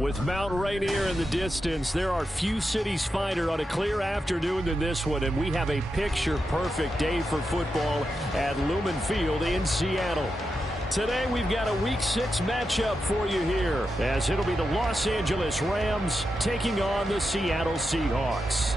With Mount Rainier in the distance, there are few cities finer on a clear afternoon than this one, and we have a picture-perfect day for football at Lumen Field in Seattle. Today, we've got a Week 6 matchup for you here, as it'll be the Los Angeles Rams taking on the Seattle Seahawks.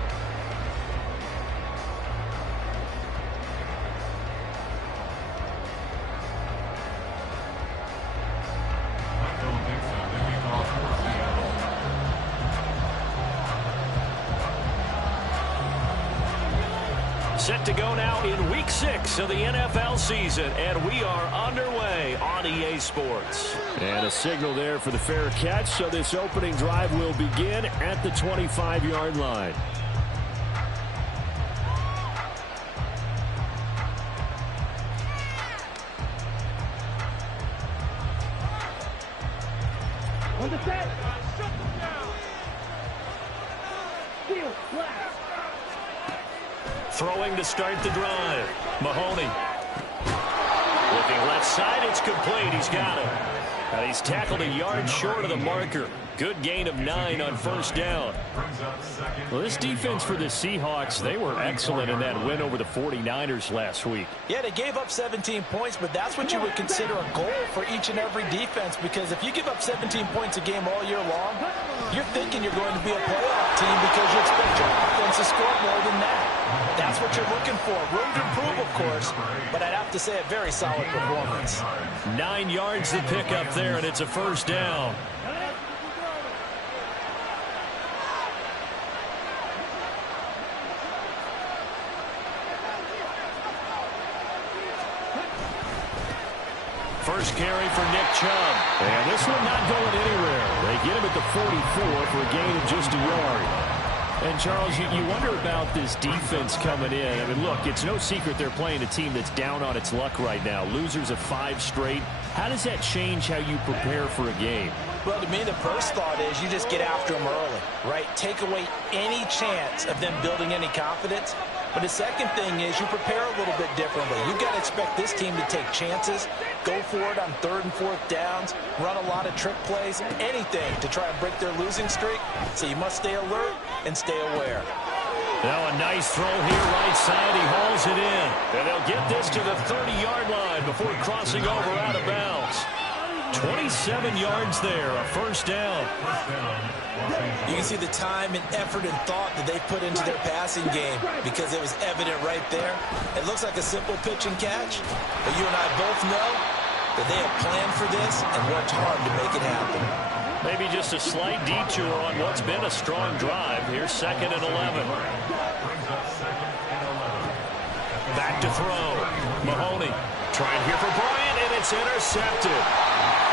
Set to go now in Week 6 of the NFL season, and we are underway on EA Sports. And a signal there for the fair catch, so this opening drive will begin at the 25-yard line. On the set. Field, flat. Throwing to start the drive. Mahoney. Looking left side, it's complete. He's got it. And he's tackled a yard short of the marker. Good gain of 9 on first down. Well, this defense for the Seahawks, they were excellent in that win over the 49ers last week. Yeah, they gave up 17 points, but that's what you would consider a goal for each and every defense, because if you give up 17 points a game all year long, you're thinking you're going to be a playoff team because you expect your offense to score more than that. That's what you're looking for. Room to improve, of course, but I'd have to say a very solid performance. 9 yards to pick up there, and it's a first down. First carry for Nick Chubb. And this one not going anywhere. They get him at the 44 for a gain of just a yard. And, Charles, you wonder about this defense coming in. I mean, look, it's no secret they're playing a team that's down on its luck right now. Losers of 5 straight. How does that change how you prepare for a game? Well, to me, the first thought is you just get after them early, right? Take away any chance of them building any confidence. But the second thing is you prepare a little bit differently. You've got to expect this team to take chances, go for it on 3rd and 4th downs, run a lot of trick plays, anything to try and break their losing streak. So you must stay alert and stay aware. Now a nice throw here right side. He hauls it in. And they'll get this to the 30-yard line before crossing over out of bounds. 27 yards there, a first down. You can see the time and effort and thought that they put into their passing game because it was evident right there. It looks like a simple pitch and catch, but you and I both know that they have planned for this and worked hard to make it happen. Maybe just a slight detour on what's been a strong drive. Here's 2nd and 11. Back to throw. Mahoney trying here for Bryant, and it's intercepted.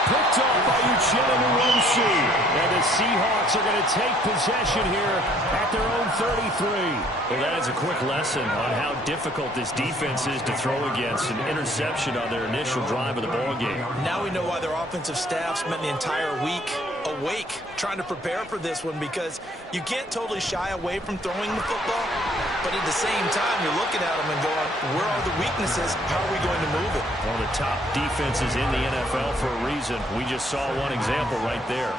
Picked up by Uchenna Nwosu. And the Seahawks are going to take possession here at their own 33. Well, that is a quick lesson on how difficult this defense is to throw against. An interception on their initial drive of the ballgame. Now we know why their offensive staff spent the entire week awake trying to prepare for this one, because you can't totally shy away from throwing the football, but at the same time you're looking at them and going, where are the weaknesses? How are we going to move it? One of the top defenses in the NFL for a reason. We just saw one example right there.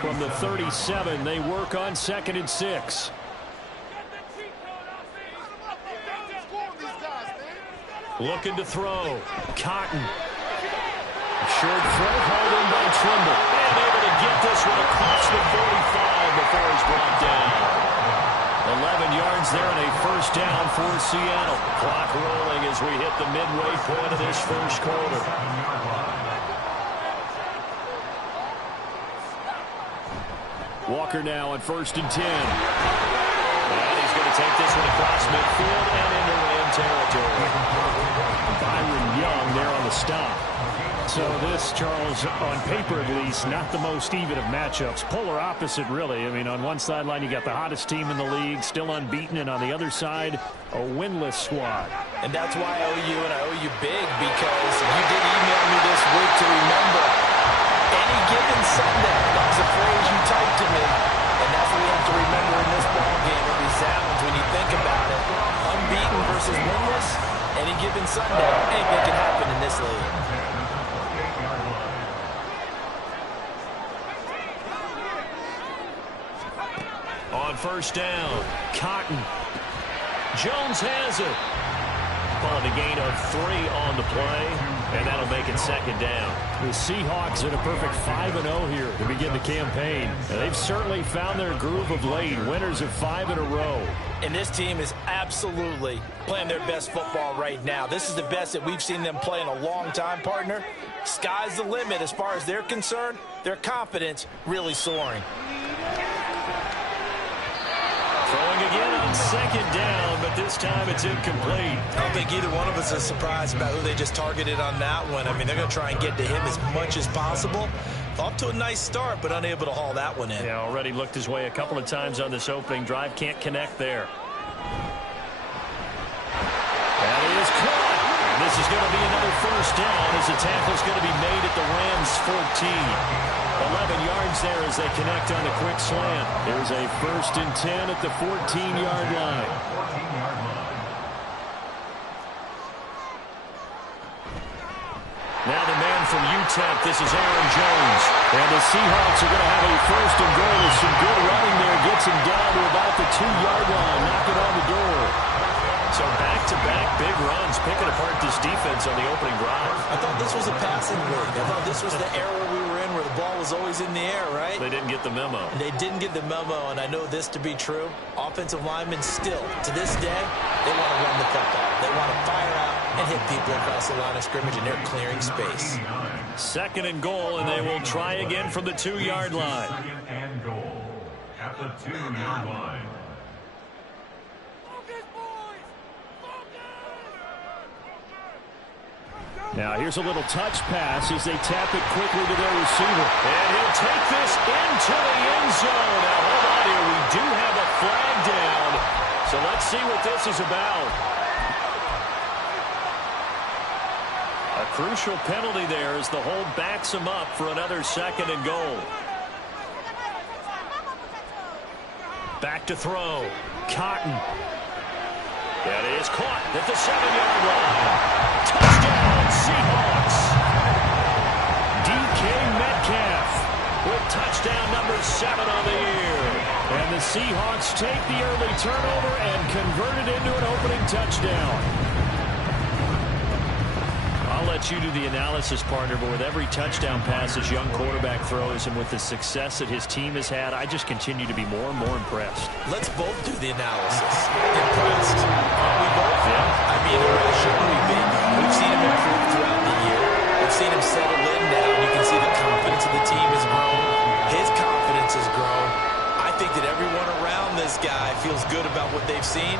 From the 37, they work on 2nd and 6. Looking to throw. Cotton. A short throw hauled in by Trimble. And able to get this one across the 45 before he's brought down. 11 yards there and a first down for Seattle. Clock rolling as we hit the midway point of this first quarter. Walker now on 1st and 10. And he's going to take this one across midfield and into Ram territory. Byron Young there on the stop. So this, Charles, on paper at least, not the most even of matchups. Polar opposite, really. I mean, on one sideline, you got the hottest team in the league, still unbeaten, and on the other side, a winless squad. And that's why I owe you, and I owe you big, because you did email me this week to remember any given Sunday. That was a phrase you typed to me, and that's what we have to remember in this ball game. It resounds when you think about it. Unbeaten versus winless, any given Sunday. Anything can happen in this league. first down. Cotton. Jones has it. Calling a gain of 3 on the play, and that'll make it second down. The Seahawks in a perfect 5-0 here to begin the campaign. And they've certainly found their groove of late, winners of 5 in a row. And this team is absolutely playing their best football right now. This is the best that we've seen them play in a long time, partner. Sky's the limit as far as they're concerned. Their confidence really soaring. Throwing again on second down, but this time it's incomplete. I don't think either one of us is surprised about who they just targeted on that one. I mean, they're going to try and get to him as much as possible. Off to a nice start, but unable to haul that one in. Yeah, already looked his way a couple of times on this opening drive. Can't connect there. That is caught. And this is going to be another first down as the tackle's going to be made at the Rams' 14. 11 yards there as they connect on the quick slant. There's a 1st and 10 at the 14-yard line. Now the man from UTEP, this is Aaron Jones. And the Seahawks are going to have a 1st and goal with some good running there. Gets him down to about the 2-yard line. Knock it on the door. So back-to-back big runs, picking apart this defense on the opening drive. I thought this was a passing league. I thought this was the era we were in where the ball was always in the air, right? They didn't get the memo. They didn't get the memo, and I know this to be true. Offensive linemen still, to this day, they want to run the football. They want to fire out and hit people across the line of scrimmage, and they're clearing space. 2nd and goal, and they will try again from the 2-yard line. 2nd and goal at the 2-yard line. Now here's a little touch pass as they tap it quickly to their receiver. And he'll take this into the end zone. Now hold on here. We do have a flag down. So let's see what this is about. A crucial penalty there as the hold backs him up for another 2nd and goal. Back to throw. Cotton. That is caught at the 7-yard line. Touchdown, Seahawks. DK Metcalf with touchdown number 7 on the year. And the Seahawks take the early turnover and convert it into an opening touchdown. I'll let you do the analysis, partner, but with every touchdown pass his young quarterback throws and with the success that his team has had, I just continue to be more and more impressed. Let's both do the analysis. Impressed. Aren't we both? Yeah. I mean, why shouldn't we be? We've seen him improve throughout the year. We've seen him settle in now. You can see the confidence of the team has grown. His confidence has grown. I think that everyone around this guy feels good about what they've seen.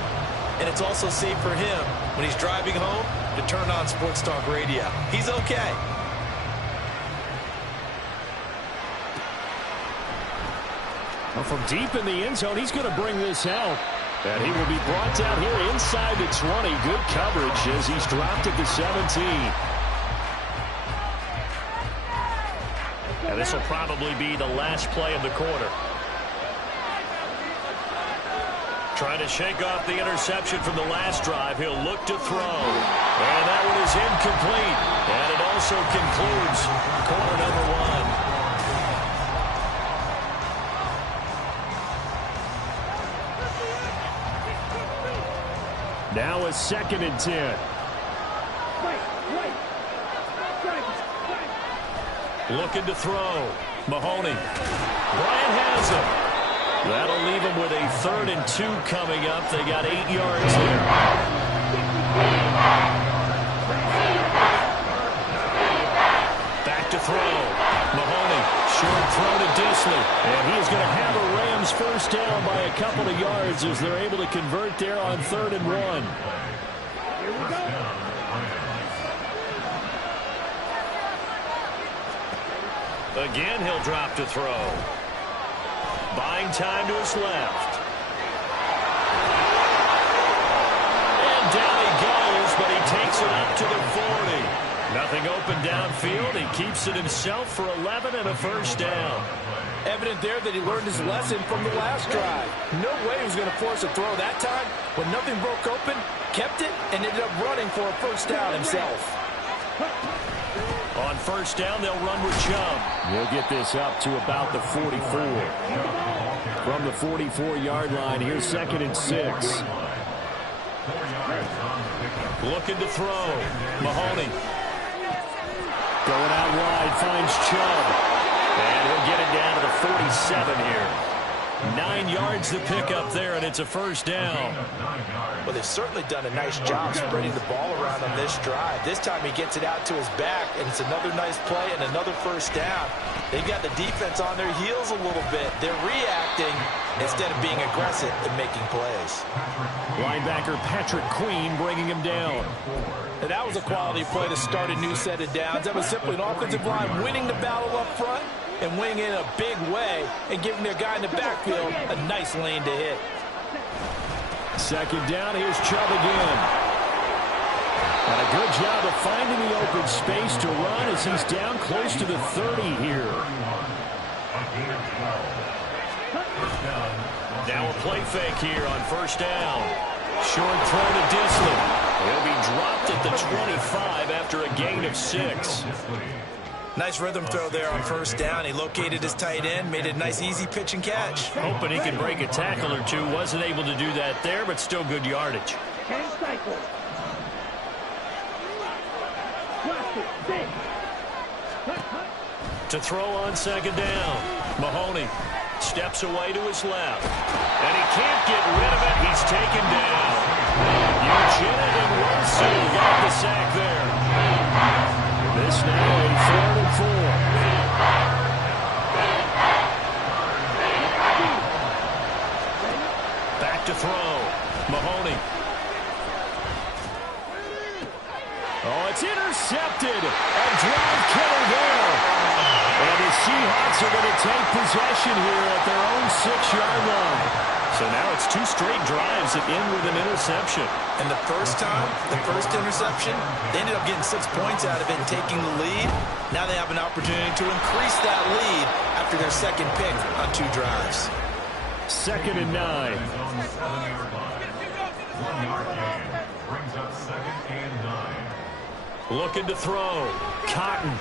And it's also safe for him when he's driving home to turn on Sports Talk Radio. He's okay. Well, from deep in the end zone, he's going to bring this out. And he will be brought down here inside the 20. Good coverage as he's dropped at the 17. And this will probably be the last play of the quarter. Trying to shake off the interception from the last drive. He'll look to throw. And that one is incomplete. And it also concludes quarter number 1. Now a 2nd and 10. Looking to throw. Mahoney. Bryant has it. That'll leave them with a 3rd and 2 coming up. They got 8 yards there. Back to throw. Mahoney. Short throw to Disley. And he's going to have a Rams 1st down by a couple of yards as they're able to convert there on 3rd and 1. Here we go. Again, he'll drop to throw. Buying time to his left. And down he goes, but he takes it up to the 40. Nothing open downfield. He keeps it himself for 11 and a 1st down. Evident there that he learned his lesson from the last drive. No way he was going to force a throw that time. When nothing broke open, kept it, and ended up running for a 1st down himself. On 1st down, they'll run with Chubb. He'll get this up to about the 44. from the 44-yard line. Here's 2nd and 6. Looking to throw. Mahoney. Going out wide, finds Chubb. And he'll get it down to the 47 here. 9 yards to pick up there, and it's a first down. Well, they've certainly done a nice job spreading the ball around on this drive. This time he gets it out to his back, and it's another nice play and another first down. They've got the defense on their heels a little bit. They're reacting instead of being aggressive and making plays. Linebacker Patrick Queen bringing him down. And that was a quality play to start a new set of downs. That was simply an offensive line winning the battle up front and winning it in a big way and giving their guy in the backfield a nice lane to hit. 2nd down, here's Chubb again. And a good job of finding the open space to run as he's down close to the 30 here. Now a play fake here on first down. Short throw to Disley. He'll be dropped at the 25 after a gain of 6. Nice rhythm throw there on first down. He located his tight end, made it a nice easy pitch and catch. Hoping he could break a tackle or two. Wasn't able to do that there, but still good yardage. To throw on 2nd down. Mahoney steps away to his left. And he can't get rid of it. He's taken down. Eugene and Wilson got the sack there. This now a 3rd and 4. Back to throw. Mahoney. Oh, it's intercepted. A drive killer there. And the Seahawks are going to take possession here at their own 6-yard line. So now it's 2 straight drives that end with an interception. And the first time, the first interception, they ended up getting 6 points out of it and taking the lead. Now they have an opportunity to increase that lead after their 2nd pick on 2 drives. 2nd and 9. 1-yard gain brings up 2nd and 9. Looking to throw. Cotton.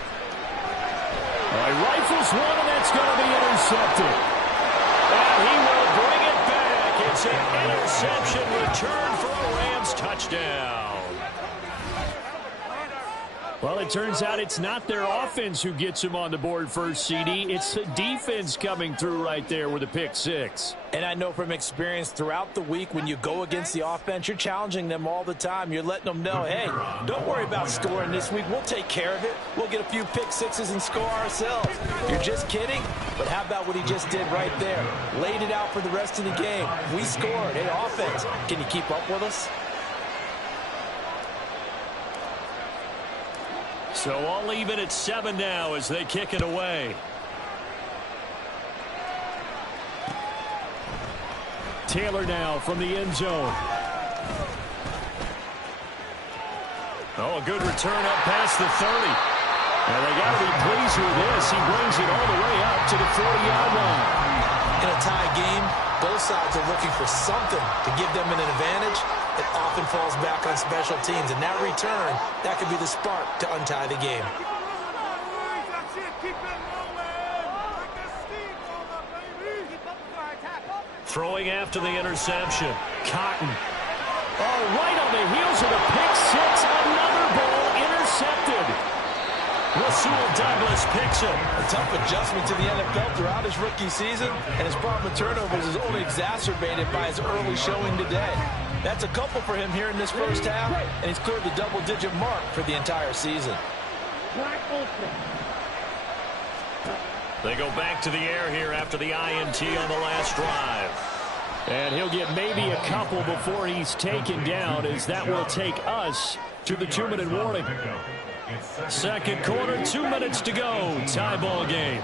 He rifles one, and that's going to be intercepted. And he will bring it back. It's an interception return for a Rams touchdown. Well, it turns out it's not their offense who gets him on the board first, CD. It's the defense coming through right there with a pick 6. And I know from experience throughout the week, when you go against the offense, you're challenging them all the time. You're letting them know, hey, don't worry about scoring this week. We'll take care of it. We'll get a few pick 6s and score ourselves. You're just kidding? But how about what he just did right there? Laid it out for the rest of the game. We scored. Hey, offense, can you keep up with us? So I'll leave it at 7 now as they kick it away. Taylor now from the end zone. Oh, a good return up past the 30. And they got to be pleased with this. He brings it all the way up to the 40-yard line. In a tie game, both sides are looking for something to give them an advantage. It often falls back on special teams, and that return, that could be the spark to untie the game. Throwing after the interception. Cotton. Oh, right on the heels of the pick 6. Another ball intercepted. Rasul Douglas picks it. A tough adjustment to the NFL throughout his rookie season, and his problem with turnovers is only exacerbated by his early showing today. That's a couple for him here in this first half, and he's cleared the double-digit mark for the entire season. They go back to the air here after the INT on the last drive. And he'll get maybe a couple before he's taken down, as that will take us to the 2-minute warning. Second quarter, 2 minutes to go. Tie ball game.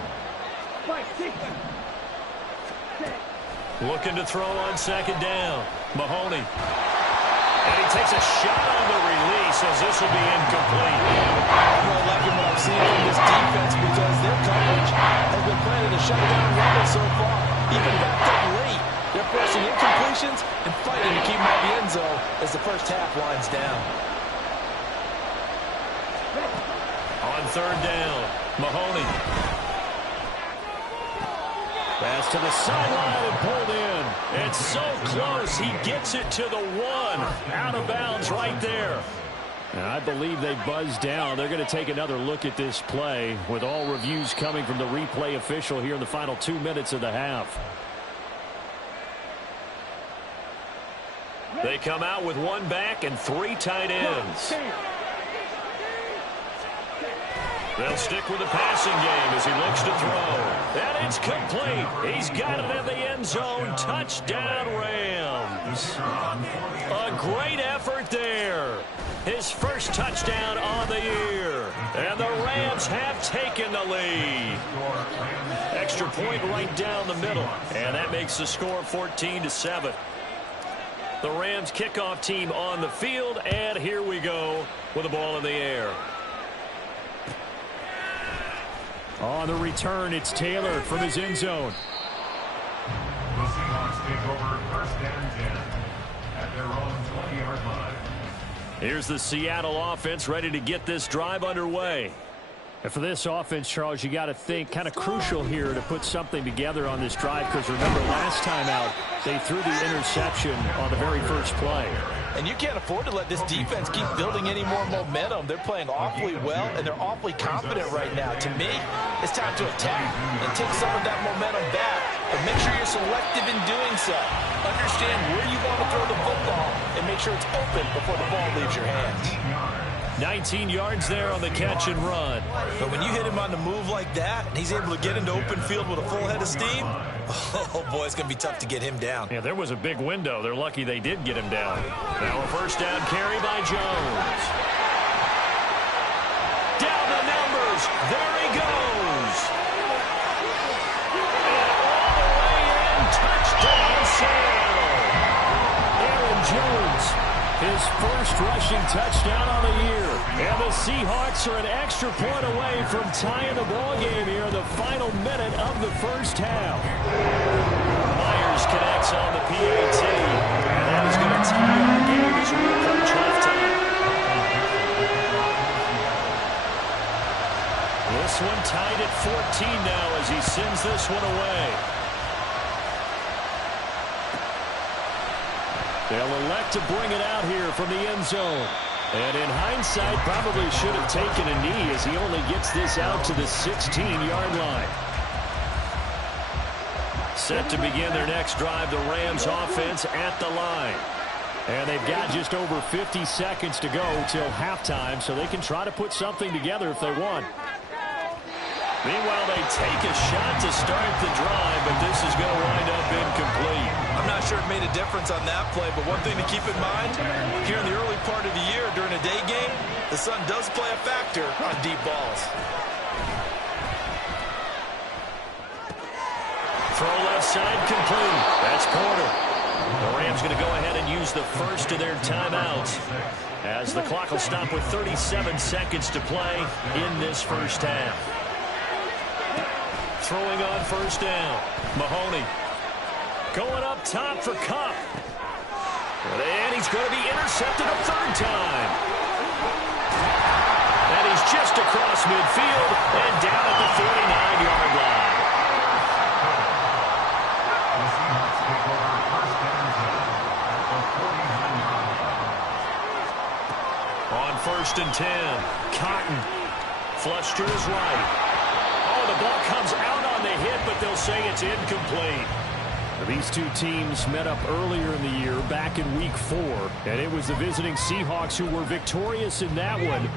Looking to throw on 2nd down. Mahoney. And he takes a shot on the release as this will be incomplete. I'm really liking what I'm seeing from this defense because their coverage has been planning to shut down Randall so far. Even backed up late, they're forcing incompletions and fighting to keep him out of the end zone as the first half winds down. On 3rd down, Mahoney. Pass to the sideline and pulled in. It's so close. He gets it to the 1. Out of bounds right there. And I believe they buzzed down. They're going to take another look at this play with all reviews coming from the replay official here in the final 2 minutes of the half. They come out with 1 back and 3 tight ends. They'll stick with the passing game as he looks to throw. And it's complete. He's got it in the end zone. Touchdown, Rams. A great effort there. His first touchdown on the year. And the Rams have taken the lead. Extra point right down the middle. And that makes the score 14-7. The Rams kickoff team on the field. And here we go with the ball in the air. On the return, it's Taylor from his end zone. The Seahawks take over 1st and 10 at their own 20-yard line. Here's the Seattle offense ready to get this drive underway. And for this offense, Charles, you got to think kind of crucial here to put something together on this drive, because remember last time out they threw the interception on the very first play. And you can't afford to let this defense keep building any more momentum. They're playing awfully well, and they're awfully confident right now. To me, it's time to attack and take some of that momentum back. But make sure you're selective in doing so. Understand where you want to throw the football and make sure it's open before the ball leaves your hands. 19 yards there on the catch and run. But when you hit him on the move like that, and he's able to get into open field with a full head of steam, oh boy, it's going to be tough to get him down. Yeah, there was a big window. They're lucky they did get him down. Now a first down carry by Jones. Down the numbers. There he goes. And all the way in. Touchdown, Seattle. Aaron Jones, his first rushing touchdown on the year. And the Seahawks are an extra point away from tying the ball game here in the final minute of the first half. Myers connects on the PAT. And that is going to tie our game as we approach halftime. This one tied at 14 now as he sends this one away. They'll elect to bring it out here from the end zone. And in hindsight, probably should have taken a knee as he only gets this out to the 16-yard line. Set to begin their next drive, the Rams offense at the line. And they've got just over 50 seconds to go till halftime, so they can try to put something together if they want. Meanwhile, they take a shot to start the drive, but this is going to wind up incomplete. I'm not sure it made a difference on that play, but one thing to keep in mind, here in the early part of the year during a day game, the sun does play a factor on deep balls. Throw left side complete. That's Porter. The Rams going to go ahead and use the first of their timeouts as the clock will stop with 37 seconds to play in this first half. Throwing on first down. Mahoney going up top for Kupp. And he's going to be intercepted a third time. And he's just across midfield and down at the 49-yard line. The Seahawks take over 1st and 10 at the 49-yard line. On 1st and 10, Cotton flushed to his right. Oh, the ball comes out on the hit, but they'll say it's incomplete. These two teams met up earlier in the year, back in Week 4, and it was the visiting Seahawks who were victorious in that one.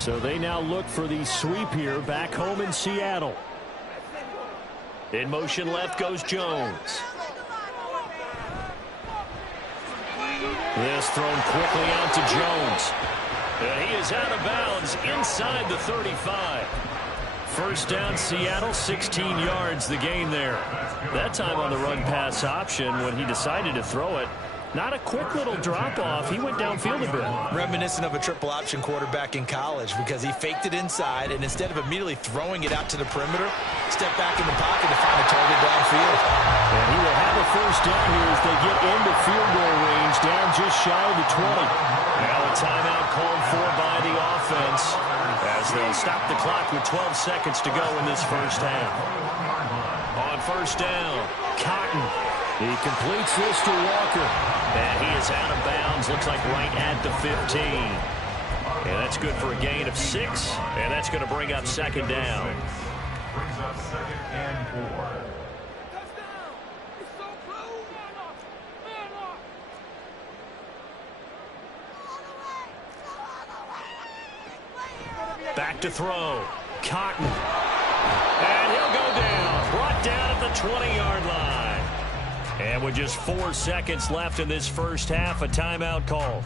So they now look for the sweep here back home in Seattle. In motion left goes Jones. This thrown quickly out to Jones. And he is out of bounds inside the 35. First down, Seattle, 16 yards the gain there. That time on the run-pass option when he decided to throw it. Not a quick little drop-off. He went downfield a bit. Reminiscent of a triple option quarterback in college because he faked it inside, and instead of immediately throwing it out to the perimeter, stepped back in the pocket to find a target downfield. And he will have a first down here as they get into field goal range, down just shy of the 20. Now a timeout called for by the offense as they'll stop the clock with 12 seconds to go in this first half. on first down. Cotton. He completes this to Walker. And he is out of bounds. Looks like right at the 15. And that's good for a gain of 6. And that's going to bring up second down. Brings up second and 4. Back to throw. Cotton. And he'll go down. Brought down at the 20-yard line. And with just 4 seconds left in this first half, a timeout call.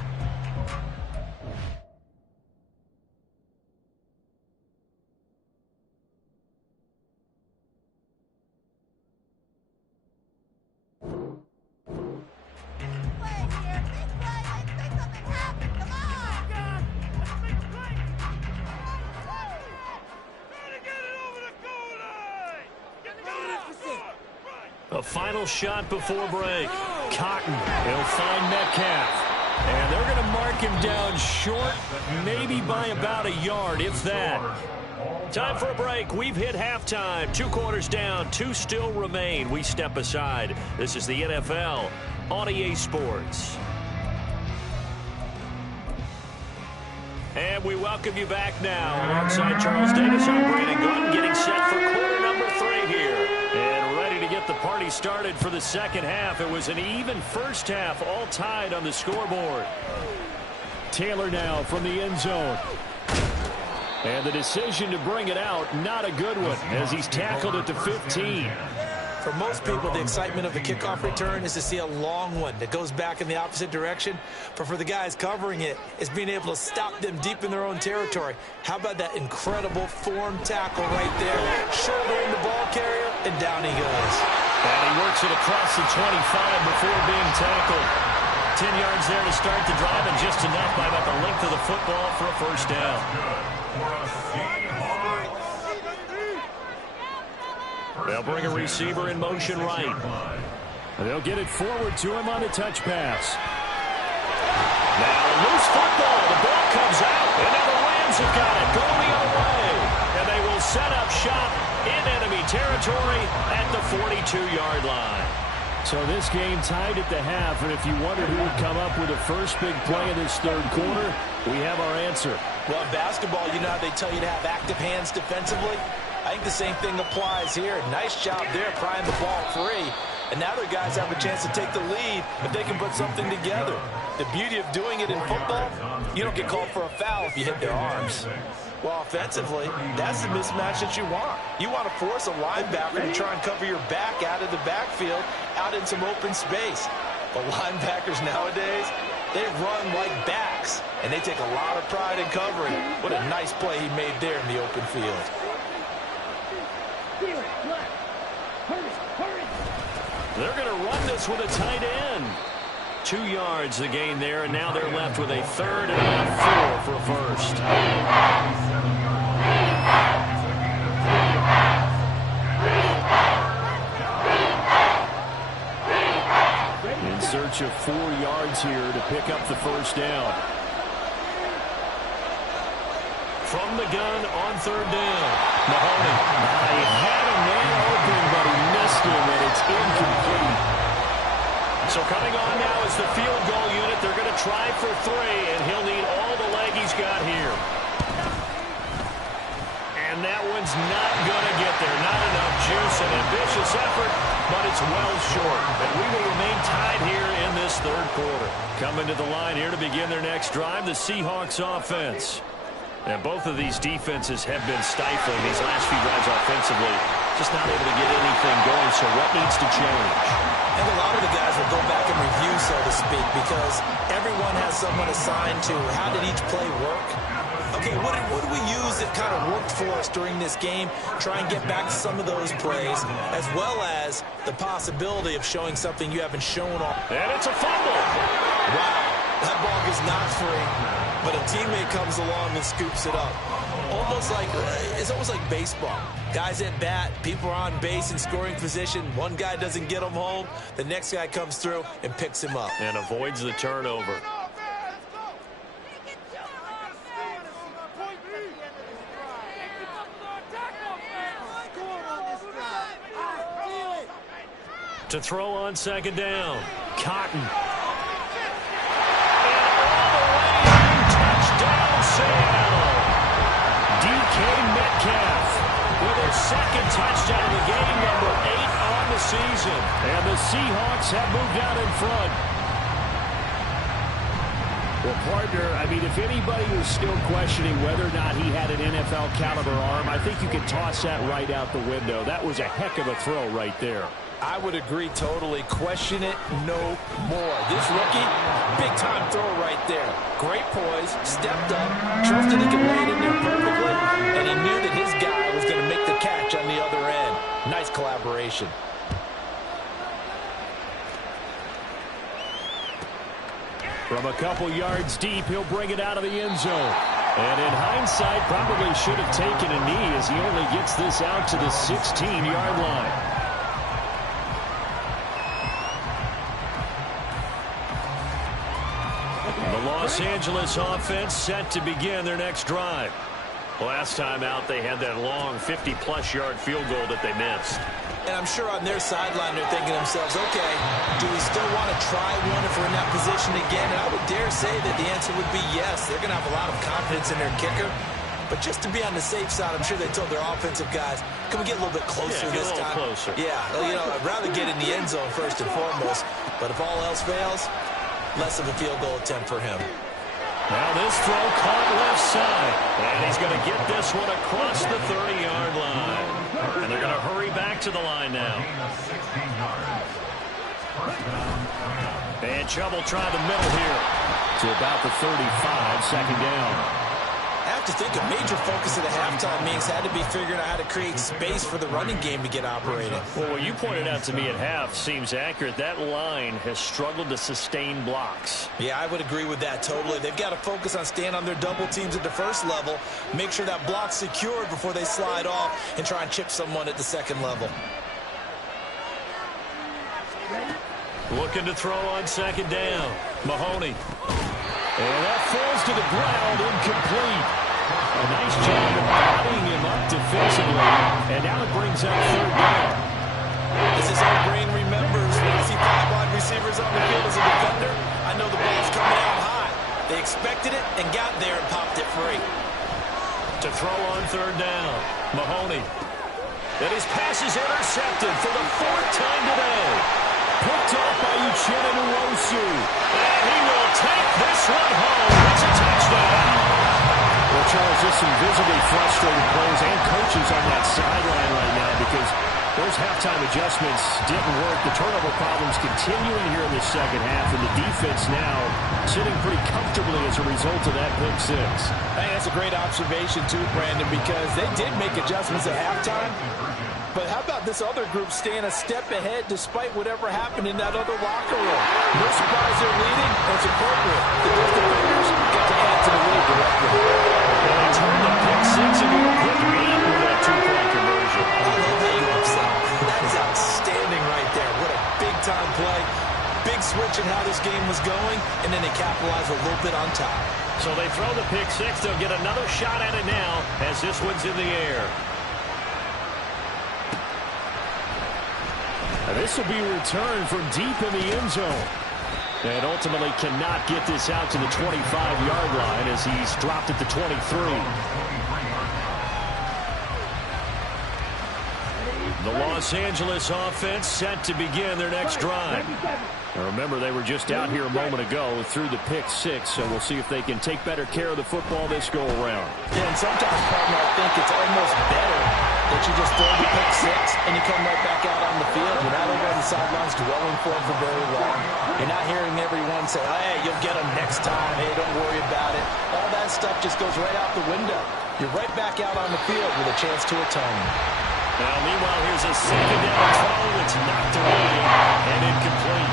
A final shot before break. Cotton. He'll find Metcalf. And they're going to mark him down short, maybe by about a yard, if that. Time for a break. We've hit halftime. 2 quarters down. 2 still remain. We step aside. This is the NFL on EA Sports. And we welcome you back now. Alongside Charles Davis, I'm Brandon Gordon, getting set for quarter number 3 here. And ready to get the party started for the second half. It was an even first half, all tied on the scoreboard. Taylor now from the end zone. And the decision to bring it out, not a good one, as he's tackled at the 15. For most people, the excitement of the kickoff return is to see a long one that goes back in the opposite direction. But for the guys covering it, it's being able to stop them deep in their own territory. How about that incredible form tackle right there? Shouldering the ball carrier, and down he goes. And he works it across the 25 before being tackled. 10 yards there to start the drive, and just enough by about the length of the football for a first down. They'll bring a receiver in motion right. They'll get it forward to him on a touch pass. Now a loose football. The ball comes out, and now the Rams have got it going the other way. And they will set up shop in enemy territory at the 42-yard line. So this game tied at the half, and if you wondered who would come up with the first big play in this third quarter, we have our answer. Well, in basketball, you know how they tell you to have active hands defensively? I think the same thing applies here. Nice job there, prying the ball free. And now their guys have a chance to take the lead if they can put something together. The beauty of doing it in football, you don't get called for a foul if you hit their arms. Well, offensively, that's the mismatch that you want. You want to force a linebacker to try and cover your back out of the backfield, out in some open space. But linebackers nowadays, they run like backs, and they take a lot of pride in covering. What a nice play he made there in the open field. They're going to run this with a tight end. 2 yards the gain there, and now they're left with a third and about 4 for a first. In search of 4 yards here to pick up the first down. From the gun on third down. Mahoney. He had a man open, but he missed him, and it's incomplete. So coming on now is the field goal unit. They're going to try for 3, and he'll need all the leg he's got here. And that one's not going to get there. Not enough juice. An ambitious effort, but it's well short. And we will remain tied here in this third quarter. Coming to the line here to begin their next drive, the Seahawks offense. And both of these defenses have been stifling these last few drives offensively. Just not able to get anything going, so what needs to change? And a lot of the guys will go back and review, so to speak, because everyone has someone assigned to how did each play work. Okay, what do we use that kind of worked for us during this game? Try and get back to some of those plays, as well as the possibility of showing something you haven't shown all. And it's a fumble. Wow, that ball is not free, but a teammate comes along and scoops it up. It's almost like baseball. Guys at bat, people are on base in scoring position. One guy doesn't get him home. The next guy comes through and picks him up. And avoids the turnover. To throw on second down. Cotton. Touchdown, Seattle. DK Metcalf with his second touchdown of the game, number 8 on the season. And the Seahawks have moved out in front. Well, partner, I mean, if anybody was still questioning whether or not he had an NFL caliber arm, I think you can toss that right out the window. That was a heck of a throw right there. I would agree totally. Question it no more. This rookie, big-time throw right there. Great poise, stepped up, trusted he could lay it in there perfectly, and he knew that his guy was going to make the catch on the other end. Nice collaboration. From a couple yards deep, he'll bring it out of the end zone. And in hindsight, probably should have taken a knee as he only gets this out to the 16-yard line. The Los Angeles offense set to begin their next drive. Last time out, they had that long 50-plus yard field goal that they missed. And I'm sure on their sideline they're thinking to themselves, okay, do we still want to try one if we're in that position again? And I would dare say that the answer would be yes. They're going to have a lot of confidence in their kicker. But just to be on the safe side, I'm sure they told their offensive guys, can we get a little bit closer this time? Closer. Yeah, you know, I'd rather get in the end zone first and foremost. But if all else fails, less of a field goal attempt for him. Now this throw caught left side. And he's going to get this one across the 30-yard line. And they're going to hurry back to the line now. And Chubb try the middle here. To about the 35, second down. I have to think a major focus of the halftime meetings had to be figuring out how to create space for the running game to get operating. Well, what you pointed out to me at half seems accurate. That line has struggled to sustain blocks. Yeah, I would agree with that totally. They've got to focus on staying on their double teams at the first level, make sure that block's secured before they slide off and try and chip someone at the second level. Looking to throw on second down. Mahoney. And that falls to the ground, incomplete. A nice job of bodying him up defensively. And now it brings up third down. As his own brain remembers, when I see 5 wide receivers on the field as a defender, I know the ball's coming out high. They expected it and got there and popped it free. To throw on third down. Mahoney. And his pass is intercepted for the 4th time today. Picked off by Uchenna Nwosu. And he will take this one home. It's a touchdown. Well, Charles, just some visibly frustrated players and coaches on that sideline right now because those halftime adjustments didn't work. The turnover problems continuing here in the second half, and the defense now sitting pretty comfortably as a result of that pick six. I think that's a great observation, too, Brandon, because they did make adjustments at halftime. But how about this other group staying a step ahead despite whatever happened in that other locker room? No surprise they're leading, and it's appropriate. The defenders get to add to the lead directly. And they turned the pick six into a quick 8 with that 2-point conversion. I love that you upset. That is outstanding right there. What a big-time play. Big switch in how this game was going, and then they capitalize a little bit on top. So they throw the pick six. They'll get another shot at it now as this one's in the air. And this will be returned from deep in the end zone. And ultimately cannot get this out to the 25-yard line as he's dropped at the 23. The Los Angeles offense set to begin their next drive. Now remember, they were just out here a moment ago through the pick six, so we'll see if they can take better care of the football this go-around. Yeah, and sometimes, partner, I think it's almost better that you just throw the pick six and you come right back out on the field. You're not over on the sidelines dwelling for it for very long. You're not hearing everyone say, hey, you'll get them next time. Hey, don't worry about it. All that stuff just goes right out the window. You're right back out on the field with a chance to atone. Now, meanwhile, here's a second down throw that's knocked away and incomplete.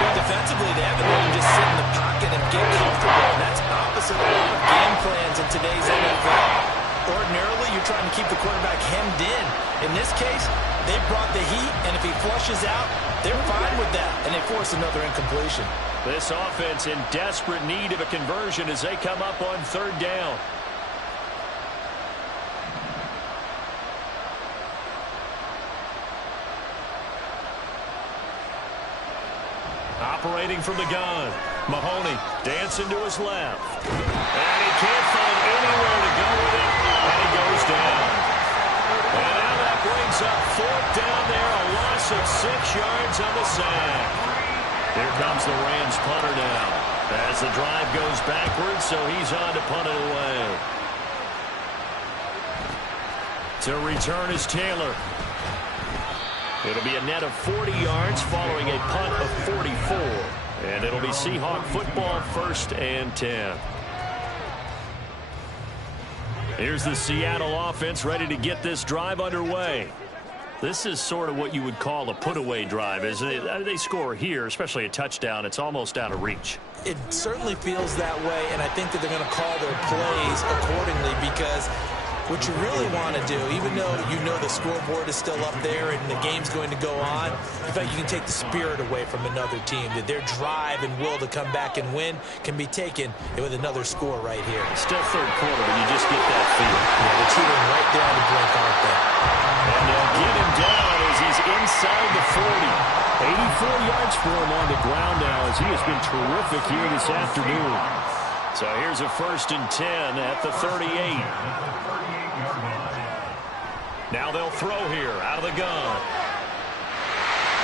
Well, defensively, they haven't let him just sit in the pocket and get comfortable, and that's opposite a lot of game plans in today's NFL. Ordinarily, you're trying to keep the quarterback hemmed in. In this case, they brought the heat, and if he flushes out, they're fine with that, and they force another incompletion. This offense in desperate need of a conversion as they come up on third down. formating from the gun. Mahoney dancing to his left. And he can't find anywhere to go with it. And he goes down. And now that brings up fourth down there. A loss of 6 yards on the sack. Here comes the Rams punter now. As the drive goes backwards, so he's on to punt it away. To return is Taylor. It'll be a net of 40 yards following a punt of 44. And it'll be Seahawk football, 1st and 10. Here's the Seattle offense ready to get this drive underway. This is sort of what you would call a put-away drive. As they score here, especially a touchdown, it's almost out of reach. It certainly feels that way, and I think that they're going to call their plays accordingly, because what you really want to do, even though you know the scoreboard is still up there and the game's going to go on, in fact, you can take the spirit away from another team. That their drive and will to come back and win can be taken with another score right here. Still third quarter, but you just get that feel. Yeah, they're cheating right down the brink, aren't they? And they'll get him down as he's inside the 40. 84 yards for him on the ground now, as he has been terrific here this afternoon. So here's a 1st and 10 at the 38. Now they'll throw here out of the gun.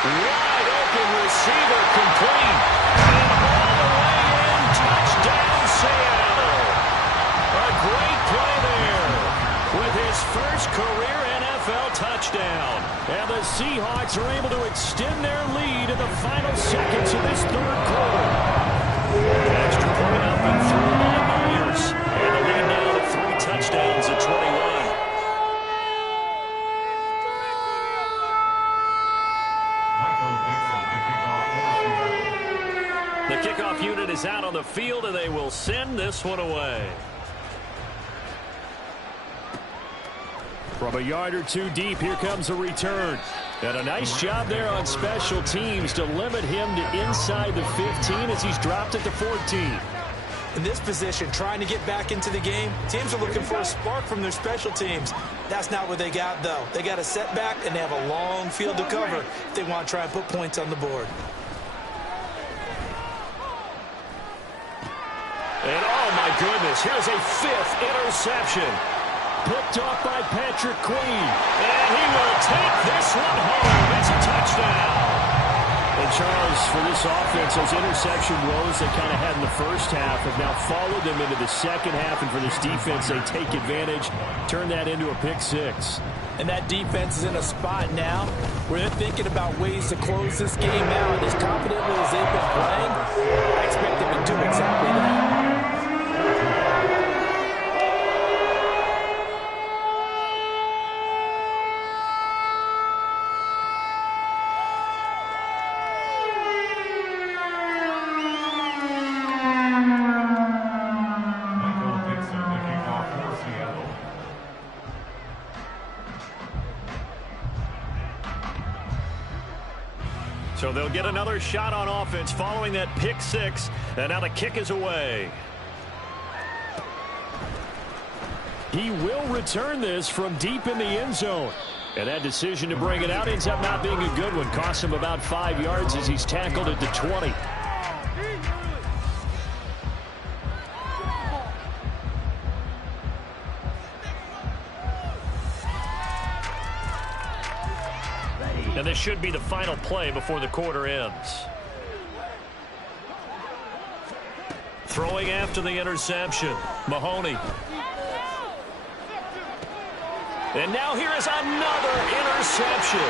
Wide open receiver, complete. And all the way in, touchdown Seattle. A great play there with his first career NFL touchdown. And the Seahawks are able to extend their lead in the final seconds of this third quarter. Extra point up and through by Myers. And the lead now to 3 touchdowns at 21. The kickoff unit is out on the field, and they will send this one away. From a yard or two deep, here comes a return. And a nice job there on special teams to limit him to inside the 15 as he's dropped at the 14. In this position, trying to get back into the game, teams are looking for a spark from their special teams. That's not what they got, though. They got a setback, and they have a long field to cover if they want to try and put points on the board. And oh my goodness, here's a 5th interception. Picked off by Patrick Queen. And he will take this one home. It's a touchdown. And Charles, for this offense, those interception woes they kind of had in the first half have now followed them into the second half. And for this defense, they take advantage, turn that into a pick 6. And that defense is in a spot now where they're thinking about ways to close this game out. As confidently as they've been playing, I expect them to do exactly that. So they'll get another shot on offense following that pick 6. And now the kick is away. He will return this from deep in the end zone. And that decision to bring it out ends up not being a good one. Costs him about 5 yards as he's tackled at the 20. And this should be the final play before the quarter ends. Throwing after the interception, Mahoney. And now here is another interception.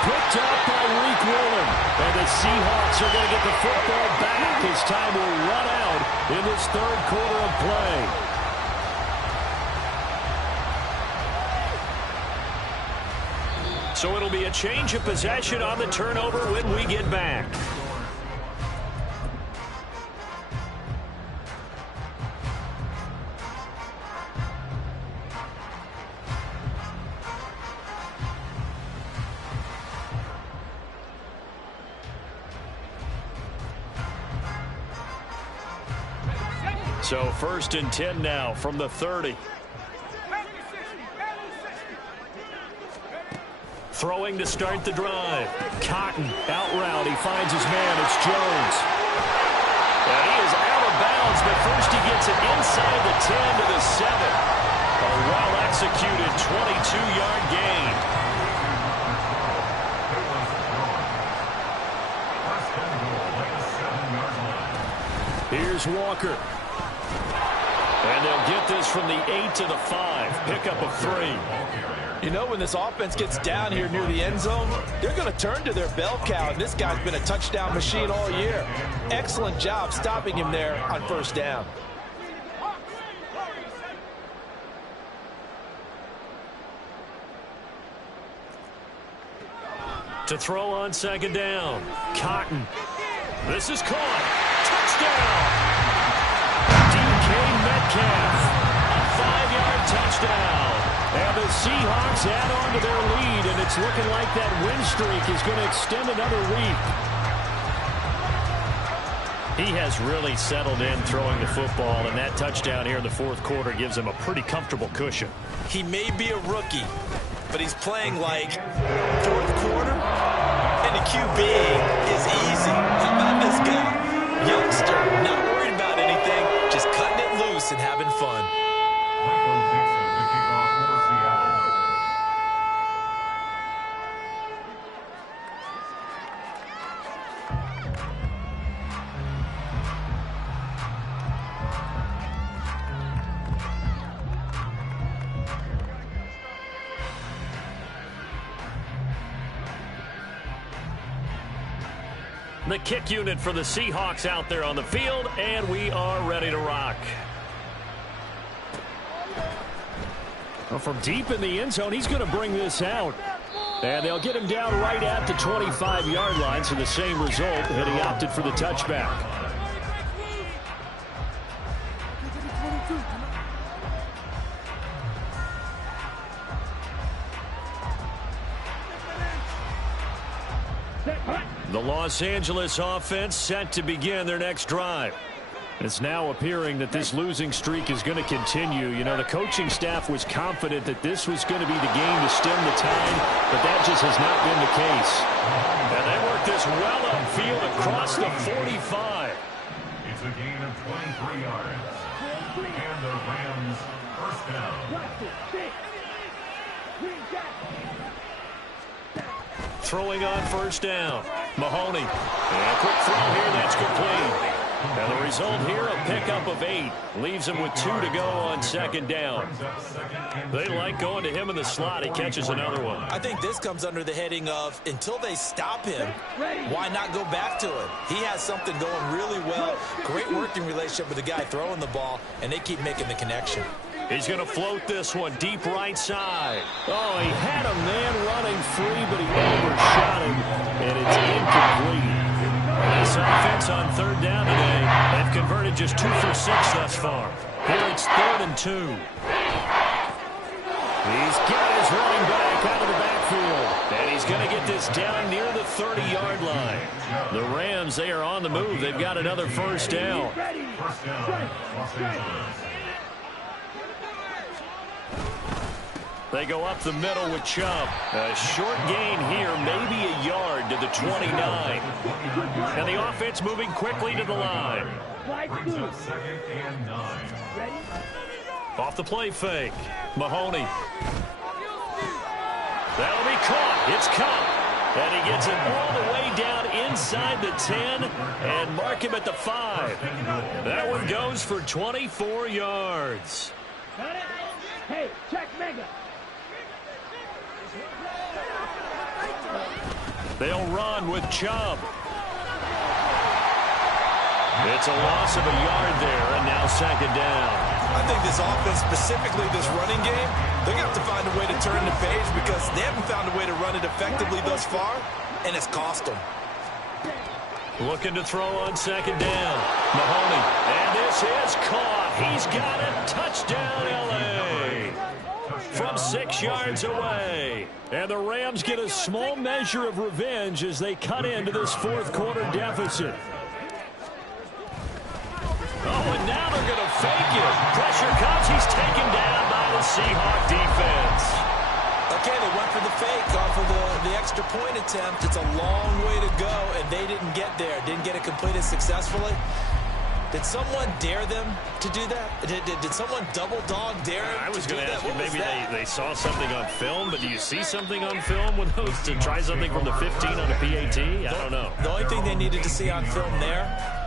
Picked up by Reek Willen. And the Seahawks are going to get the football back as time will run out in this third quarter of play. So it'll be a change of possession on the turnover when we get back. So 1st and 10 now from the 30. Throwing to start the drive. Cotton out route. He finds his man. It's Jones. And he is out of bounds, but first he gets it inside the 10 to the 7. A well-executed 22-yard gain. Here's Walker. And they'll get this from the 8 to the 5. Pickup of 3. You know, when this offense gets down here near the end zone, they're going to turn to their bell cow. And this guy's been a touchdown machine all year. Excellent job stopping him there on first down. To throw on second down. Cotton. This is caught. Touchdown. DK Metcalf. A 5-yard touchdown. And the Seahawks add on to their lead, and it's looking like that win streak is going to extend another week. He has really settled in throwing the football, and that touchdown here in the fourth quarter gives him a pretty comfortable cushion. He may be a rookie, but he's playing like fourth quarter, and the QB is easy. How about this guy? Youngster, not worried about anything, just cutting it loose and having fun. The kick unit for the Seahawks out there on the field, and we are ready to rock. Well, from deep in the end zone, he's going to bring this out. And they'll get him down right at the 25-yard line, so the same result, and he opted for the touchback. The Los Angeles offense set to begin their next drive. It's now appearing that this losing streak is going to continue. You know, the coaching staff was confident that this was going to be the game to stem the tide, but that just has not been the case. And they work this well upfield across the 45. It's a gain of 23 yards. And the Rams first down. Throwing on first down. Mahoney. And a quick throw here. That's complete. And the result here, a pickup of 8. Leaves him with 2 to go on second down. They like going to him in the slot. He catches another one. I think this comes under the heading of, until they stop him, why not go back to it? He has something going really well. Great working relationship with the guy throwing the ball, and they keep making the connection. He's going to float this one deep right side. Oh, he had a man running free, but he overshot him, and it's incomplete. This offense on third down today, they've converted just 2 for 6 thus far. Here it's 3rd and 2. He's got his running back out of the backfield, and he's going to get this down near the 30-yard line. The Rams, they are on the move. They've got another first down. First down, Los Angeles. They go up the middle with Chubb. A short gain here, maybe a yard to the 29. And the offense moving quickly to the line. Brings up 2nd and 9. Off the play fake. Mahoney. That'll be caught. It's caught. And he gets it all the way down inside the 10 and mark him at the 5. That one goes for 24 yards. Got it? Hey, check Mega. They'll run with Chubb. It's a loss of a yard there, and now second down. I think this offense, specifically this running game, they're going to have to find a way to turn the page because they haven't found a way to run it effectively thus far, and it's cost them. Looking to throw on second down. Mahoney, and this is caught. He's got it. Touchdown, L.A. From 6 yards away. And the Rams get a small measure of revenge as they cut into this fourth quarter deficit. Oh, and now they're going to fake it. Pressure comes. He's taken down by the Seahawk defense. A Okay, they went for the fake off of the extra point attempt. It's a long way to go, and they didn't get there. Didn't get it completed successfully. Did someone dare them to do that? Did someone double dog dare them? I was going to ask you, What was maybe that? they saw something on film, but do you see something on film with those to try something from the 15 on a PAT? I don't know. The only thing they needed to see on film there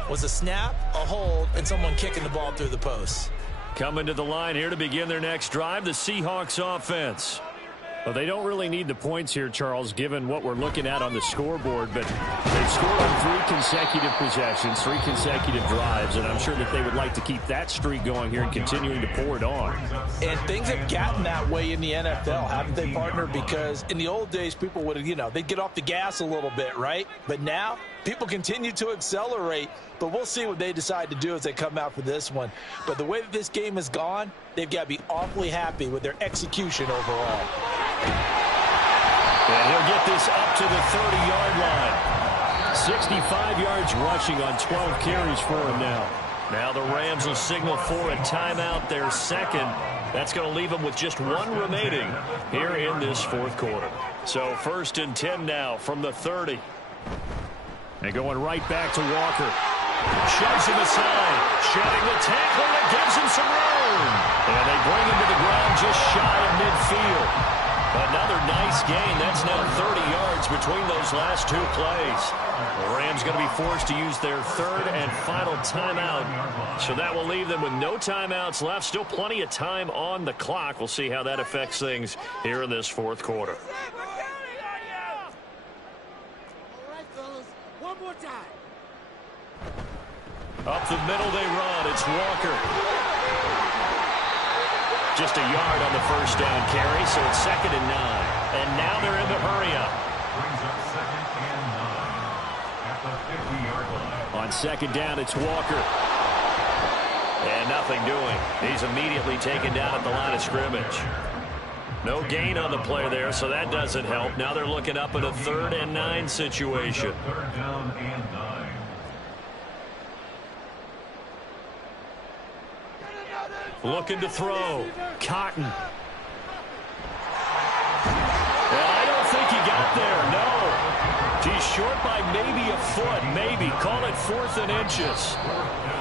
was a snap, a hold, and someone kicking the ball through the post. Coming to the line here to begin their next drive, the Seahawks offense. Well, they don't really need the points here, Charles, given what we're looking at on the scoreboard, but they've scored on 3 consecutive possessions, 3 consecutive drives, and I'm sure that they would like to keep that streak going here and continuing to pour it on. And things have gotten that way in the NFL, haven't they, partner? Because in the old days, people would have, they'd get off the gas a little bit, right? But now, people continue to accelerate, but we'll see what they decide to do as they come out for this one. But the way that this game has gone, they've got to be awfully happy with their execution overall. And he'll get this up to the 30-yard line. 65 yards rushing on 12 carries for him now. Now the Rams will signal for a timeout, their second. That's going to leave them with just 1 remaining here in this fourth quarter. So 1st and 10 now from the 30. And going right back to Walker. Shoves him aside. Shedding the tackle that gives him some room. And they bring him to the ground just shy of midfield. Another nice gain. That's now 30 yards between those last 2 plays. The Rams going to be forced to use their 3rd and final timeout. So that will leave them with no timeouts left. Still plenty of time on the clock. We'll see how that affects things here in this fourth quarter. One more time. Up the middle they run. It's Walker. Just a yard on the first down carry, so it's 2nd and 9. And now they're in the hurry-up. Brings up 2nd and 9 at the 50-yard line. On 2nd down, it's Walker. And nothing doing. He's immediately taken down at the line of scrimmage. No gain on the play there, so that doesn't help. Now they're looking up at a 3rd and 9 situation. 3rd down and 9. Looking to throw. Cotton. Well, I don't think he got there, no. He's short by maybe a foot, maybe. Call it 4th and inches.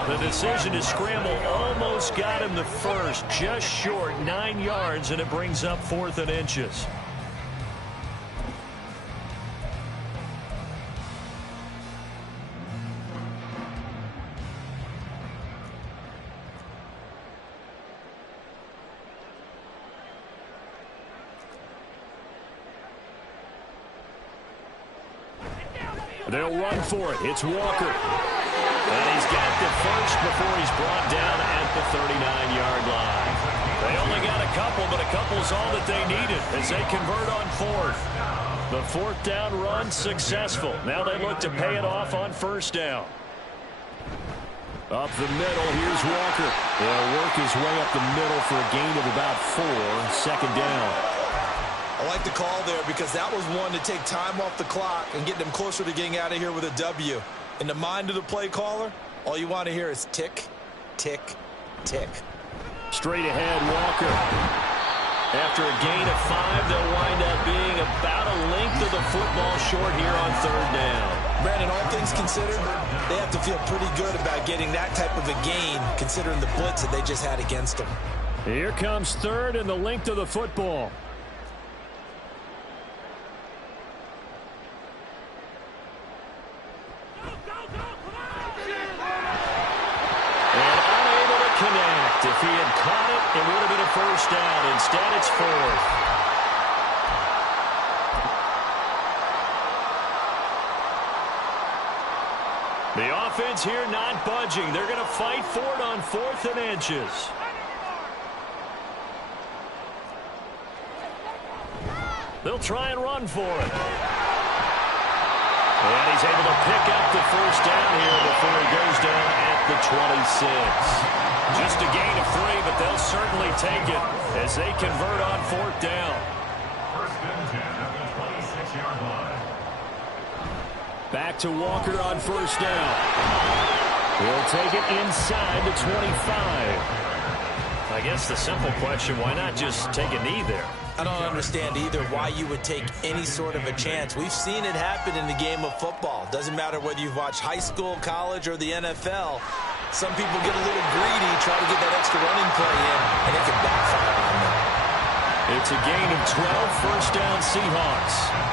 The decision to scramble almost got him the first, just short, 9 yards, and it brings up 4th and inches. They'll run for it. It's Walker. And he's got the first before he's brought down at the 39-yard line. They only got a couple, but a couple's all that they needed as they convert on 4th. The 4th down run successful. Now they look to pay it off on 1st down. Up the middle, here's Walker. They'll work his way up the middle for a gain of about 4. 2nd down. I like the call there because that was one to take time off the clock and get them closer to getting out of here with a W. In the mind of the play caller, all you want to hear is tick, tick, tick. Straight ahead, Walker. After a gain of 5, they'll wind up being about a length of the football short here on 3rd down. Brandon, all things considered, they have to feel pretty good about getting that type of a gain considering the blitz that they just had against them. Here comes 3rd and the length of the football. If he had caught it, it would have been a 1st down. Instead, it's 4th. The offense here not budging. They're going to fight for it on 4th and inches. They'll try and run for it. And he's able to pick up the 1st down here before he goes down at the 26. Just a gain of 3, but they'll certainly take it as they convert on 4th down. 1st and 10 at the 26-yard line. Back to Walker on 1st down. He'll take it inside the 25. I guess the simple question, why not just take a knee there? I don't understand either why you would take any sort of a chance. We've seen it happen in the game of football. Doesn't matter whether you've watched high school, college, or the NFL. Some people get a little greedy, try to get that extra running play in, and it can backfire on them. It's a gain of 12, first down Seahawks.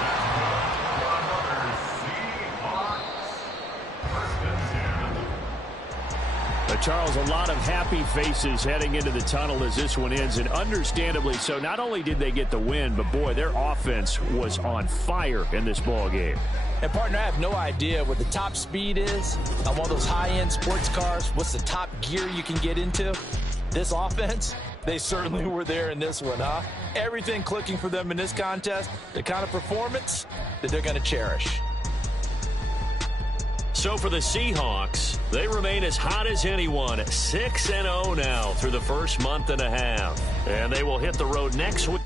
Charles, a lot of happy faces heading into the tunnel as this one ends, and understandably so. Not only did they get the win, but, boy, their offense was on fire in this ball game. And, partner, I have no idea what the top speed is on one of those high-end sports cars. What's the top gear you can get into? This offense, they certainly were there in this one, huh? Everything clicking for them in this contest, the kind of performance that they're going to cherish. So for the Seahawks, they remain as hot as anyone, 6-0 now through the first month and a half. And they will hit the road next week.